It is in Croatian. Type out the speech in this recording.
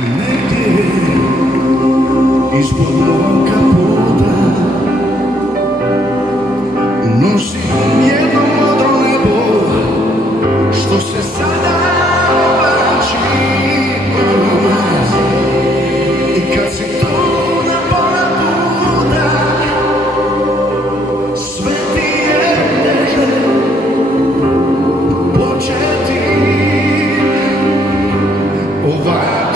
negdje ispod mog kaputa nosim jedno modro nebo što se sada oblači. I kad si tu na pola puta, sve ti je teže početi ovako.